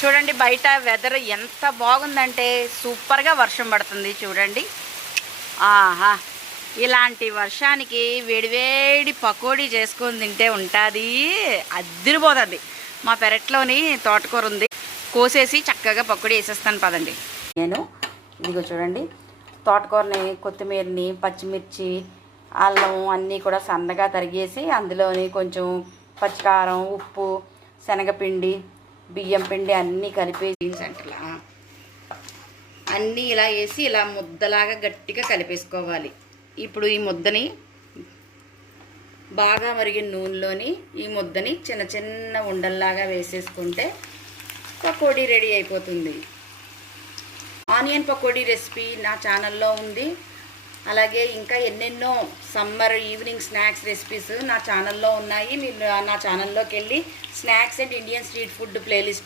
చూడండి బయట వెదర్ ఎంత బాగుందంటే సూపర్గా వర్షం పడుతుంది చూడండి. ఆహా, ఇలాంటి వర్షానికి వేడివేడి పకోడీ చేసుకొని తింటే ఉంటుంది, అద్దిరిపోతుంది. మా పెరట్లోని తోటకూర ఉంది, కోసేసి చక్కగా పకోడీ వేసేస్తాను పదండి. నేను ఇదిగో చూడండి, తోటకూరని, కొత్తిమీరని, పచ్చిమిర్చి, అల్లం అన్నీ కూడా సన్నగా తరిగేసి అందులోని కొంచెం పచ్చికారం, ఉప్పు, శనగపిండి, బియ్యం పిండి అన్నీ కలిపేసి అంటలా అన్నీ ఇలా వేసి ఇలా ముద్దలాగా గట్టిగా కలిపేసుకోవాలి. ఇప్పుడు ఈ ముద్దని బాగా మరిగిన నూనెలోని ఈ ముద్దని చిన్న చిన్న ఉండల్లాగా వేసేసుకుంటే పకోడీ రెడీ అయిపోతుంది. ఆనియన్ పకోడీ రెసిపీ నా ఛానల్లో ఉంది. అలాగే ఇంకా ఎన్నెన్నో సమ్మర్ ఈవినింగ్ స్నాక్స్ రెసిపీస్ నా ఛానల్లో ఉన్నాయి. మీరు నా ఛానల్లోకి వెళ్ళి snacks and Indian street food playlist